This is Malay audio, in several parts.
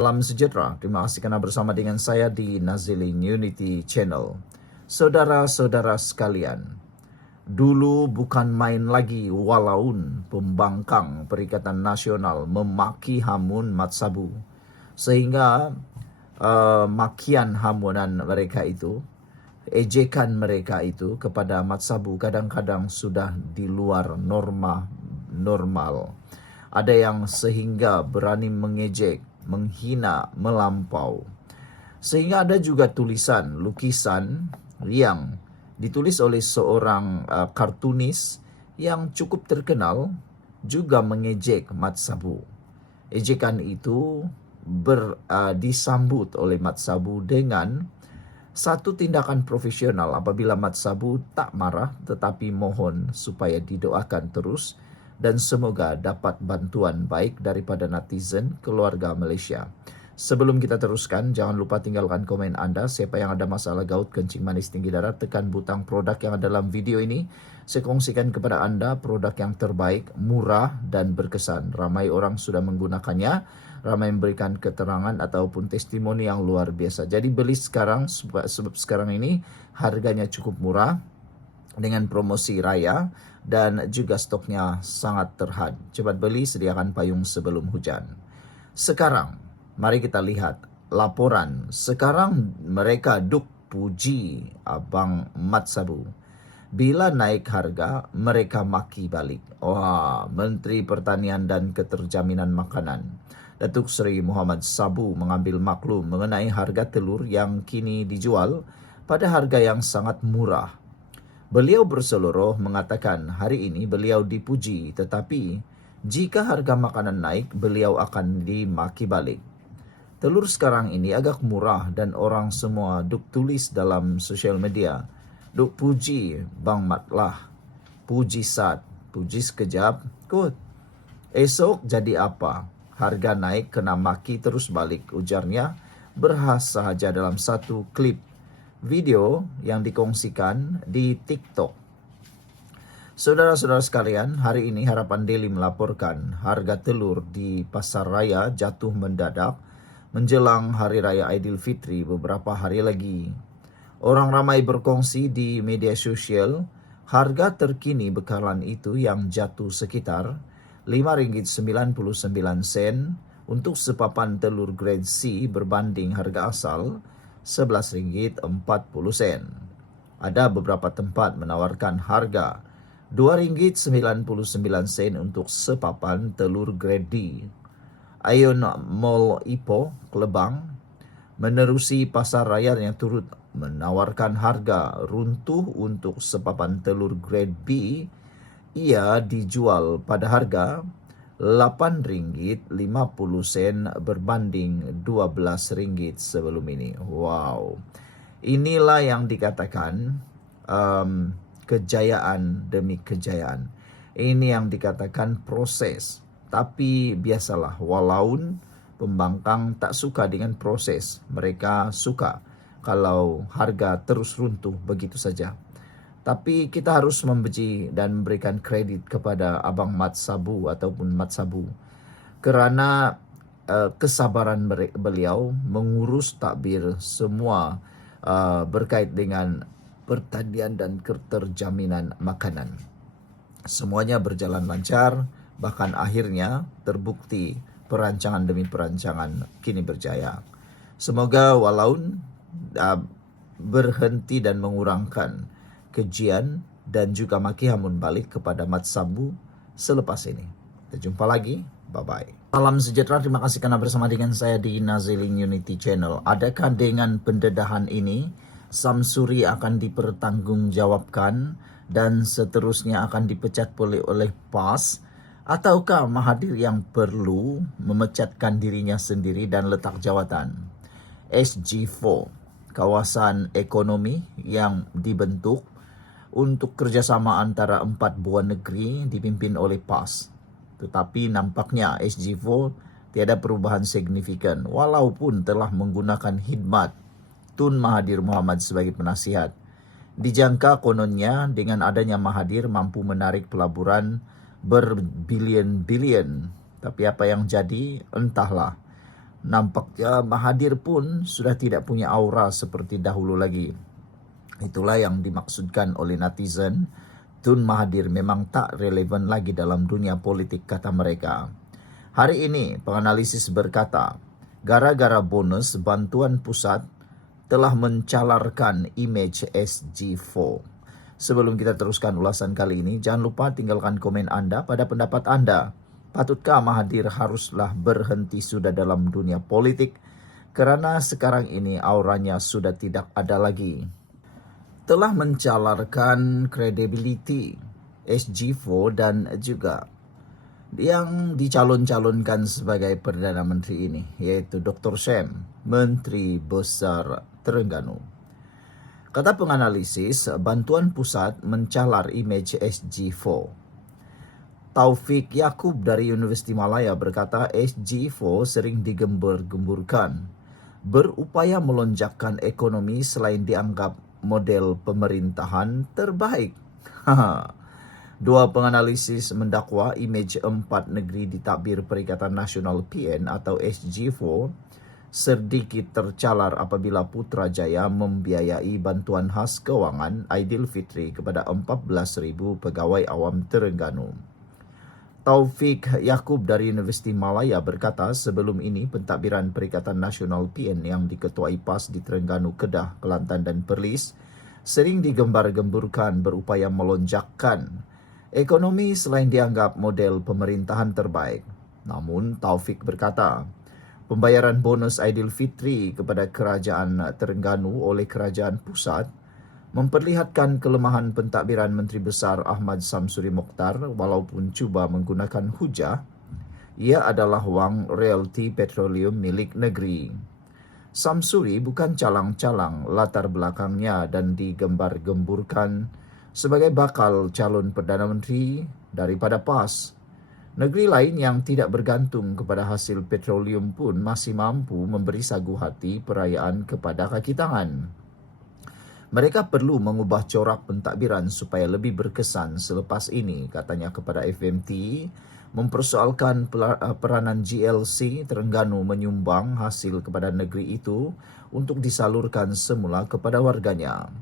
Salam sejahtera, terima kasih kerana bersama dengan saya di Nazilin Unity Channel. Saudara-saudara sekalian, dulu bukan main lagi walaun pembangkang Perikatan Nasional memaki hamun Mat Sabu. Sehingga makian hamunan mereka itu, ejekan mereka itu kepada Mat Sabu kadang-kadang sudah di luar normal. Ada yang sehingga berani mengejek, menghina, melampau. Sehingga ada juga lukisan yang ditulis oleh seorang kartunis yang cukup terkenal juga mengejek Mat Sabu. Ejekan itu disambut oleh Mat Sabu dengan satu tindakan profesional apabila Mat Sabu tak marah, tetapi mohon supaya didoakan terus dan semoga dapat bantuan baik daripada netizen keluarga Malaysia. Sebelum kita teruskan, jangan lupa tinggalkan komen anda. Siapa yang ada masalah gout, kencing manis, tinggi darah, tekan butang produk yang ada dalam video ini. Saya kongsikan kepada anda produk yang terbaik, murah dan berkesan. Ramai orang sudah menggunakannya, ramai memberikan keterangan ataupun testimoni yang luar biasa. Jadi beli sekarang sebab sekarang ini harganya cukup murah dengan promosi raya dan juga stoknya sangat terhad. Cepat beli, sediakan payung sebelum hujan. Sekarang, mari kita lihat laporan. Sekarang mereka duk puji Abang Mat Sabu. Bila naik harga, mereka maki balik. Wah, Menteri Pertanian dan Keterjaminan Makanan Datuk Seri Muhammad Sabu mengambil maklum mengenai harga telur yang kini dijual pada harga yang sangat murah. Beliau berseluruh mengatakan hari ini beliau dipuji, tetapi jika harga makanan naik, beliau akan dimaki balik. Telur sekarang ini agak murah dan orang semua duk tulis dalam sosial media. Duk puji Bang Mat lah. Puji sat, puji sekejap, kot. Esok jadi apa? Harga naik kena maki terus balik, ujarnya berhas sahaja dalam satu klip video yang dikongsikan di TikTok. Saudara-saudara sekalian, hari ini Harapan Daily melaporkan harga telur di pasar raya jatuh mendadak menjelang Hari Raya Aidilfitri beberapa hari lagi. Orang ramai berkongsi di media sosial harga terkini bekalan itu yang jatuh sekitar RM5.99 untuk sepapan telur grade C berbanding harga asal RM11.40. Ada beberapa tempat menawarkan harga RM2.99 untuk sepapan telur grade D. Ion Mall Ipoh, Kelebang, menerusi pasar raya yang turut menawarkan harga runtuh untuk sepapan telur grade B. Ia dijual pada harga RM8.50 berbanding RM12 sebelum ini. Wow. Inilah yang dikatakan kejayaan demi kejayaan. Ini yang dikatakan proses. Tapi biasalah, walaupun pembangkang tak suka dengan proses, mereka suka kalau harga terus runtuh begitu saja. Tapi kita harus membenci dan memberikan kredit kepada Abang Mat Sabu ataupun Mat Sabu kerana kesabaran beliau mengurus takbir semua berkait dengan pertanian dan keterjaminan makanan. Semuanya berjalan lancar, bahkan akhirnya terbukti perancangan demi perancangan kini berjaya. Semoga walaupun berhenti dan mengurangkan kejian dan juga maki hamun balik kepada Mat Sabu selepas ini. Kita jumpa lagi. Bye-bye. Salam sejahtera. Terima kasih kerana bersama dengan saya di Nazilin Unity Channel. Adakah dengan pendedahan ini Samsuri akan dipertanggungjawabkan dan seterusnya akan dipecat oleh PAS? Ataukah Mahathir yang perlu memecatkan dirinya sendiri dan letak jawatan? SG4, kawasan ekonomi yang dibentuk untuk kerjasama antara 4 buah negeri dipimpin oleh PAS. Tetapi nampaknya SG4 tiada perubahan signifikan walaupun telah menggunakan khidmat Tun Mahathir Mohamad sebagai penasihat. Dijangka kononnya dengan adanya Mahathir mampu menarik pelaburan berbilion-bilion. Tapi apa yang jadi entahlah. Nampaknya Mahathir pun sudah tidak punya aura seperti dahulu lagi. Itulah yang dimaksudkan oleh netizen. Tun Mahathir memang tak relevan lagi dalam dunia politik, kata mereka. Hari ini penganalisis berkata, gara-gara bonus bantuan pusat telah mencalarkan image SG4. Sebelum kita teruskan ulasan kali ini, jangan lupa tinggalkan komen Anda pada pendapat Anda. Patutkah Mahathir haruslah berhenti sudah dalam dunia politik? Kerana sekarang ini auranya sudah tidak ada lagi. Telah mencalarkan kredibiliti SG4 dan juga yang dicalon-calonkan sebagai Perdana Menteri ini, yaitu Dr. Sham, Menteri Besar Terengganu. Kata penganalisis, bantuan pusat mencalar image SG4. Taufik Yaakob dari Universiti Malaya berkata SG4 sering digembar-gemburkan, berupaya melonjakkan ekonomi selain dianggap model pemerintahan terbaik. Dua penganalisis mendakwa imej 4 negeri ditakbir Perikatan Nasional PN atau SG4 sedikit tercalar apabila Putrajaya membiayai bantuan khas kewangan Aidilfitri kepada 14,000 pegawai awam Terengganu. Taufik Yaakob dari Universiti Malaya berkata sebelum ini pentadbiran Perikatan Nasional PN yang diketuai PAS di Terengganu, Kedah, Kelantan dan Perlis sering digembar-gemburkan berupaya melonjakkan ekonomi selain dianggap model pemerintahan terbaik. Namun Taufik berkata, pembayaran bonus Aidilfitri kepada Kerajaan Terengganu oleh Kerajaan Pusat memperlihatkan kelemahan pentadbiran Menteri Besar Ahmad Samsuri Mokhtar walaupun cuba menggunakan hujah ia adalah wang royalti petroleum milik negeri. Samsuri bukan calang-calang latar belakangnya dan digembar-gemburkan sebagai bakal calon Perdana Menteri daripada PAS. Negeri lain yang tidak bergantung kepada hasil petroleum pun masih mampu memberi sagu hati perayaan kepada kaki tangan. Mereka perlu mengubah corak pentadbiran supaya lebih berkesan selepas ini, katanya kepada FMT, mempersoalkan peranan GLC Terengganu menyumbang hasil kepada negeri itu untuk disalurkan semula kepada warganya.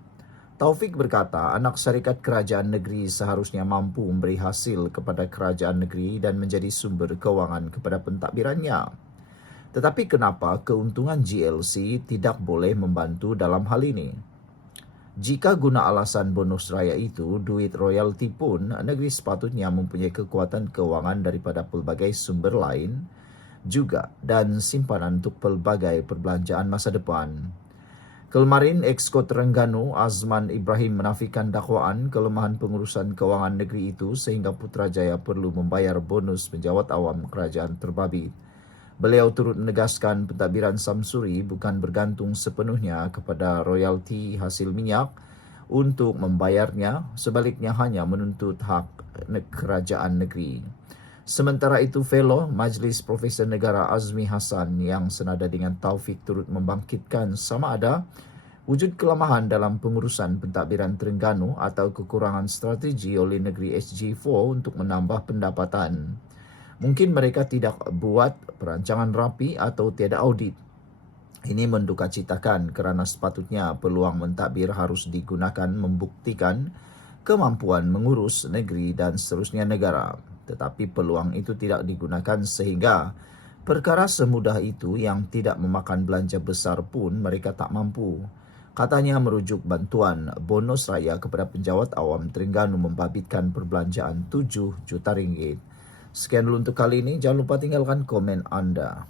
Taufik berkata, anak syarikat kerajaan negeri seharusnya mampu memberi hasil kepada kerajaan negeri dan menjadi sumber kewangan kepada pentadbirannya. Tetapi kenapa keuntungan GLC tidak boleh membantu dalam hal ini? Jika guna alasan bonus raya itu, duit royalti pun negeri sepatutnya mempunyai kekuatan kewangan daripada pelbagai sumber lain juga dan simpanan untuk pelbagai perbelanjaan masa depan. Kemarin, Exco Terengganu Azman Ibrahim menafikan dakwaan kelemahan pengurusan kewangan negeri itu sehingga Putrajaya perlu membayar bonus penjawat awam kerajaan terbabit. Beliau turut menegaskan pentadbiran Samsuri bukan bergantung sepenuhnya kepada royalti hasil minyak untuk membayarnya, sebaliknya hanya menuntut hak kerajaan negeri. Sementara itu, Fellow Majlis Profesor Negara Azmi Hassan yang senada dengan Taufik turut membangkitkan sama ada wujud kelemahan dalam pengurusan pentadbiran Terengganu atau kekurangan strategi oleh negeri SG4 untuk menambah pendapatan. Mungkin mereka tidak buat perancangan rapi atau tiada audit. Ini mendukacitakan kerana sepatutnya peluang mentadbir harus digunakan membuktikan kemampuan mengurus negeri dan seterusnya negara. Tetapi peluang itu tidak digunakan sehingga perkara semudah itu yang tidak memakan belanja besar pun mereka tak mampu. Katanya merujuk bantuan bonus raya kepada penjawat awam Terengganu membabitkan perbelanjaan 7 juta ringgit. Sekian dulu untuk kali ini. Jangan lupa tinggalkan komen Anda.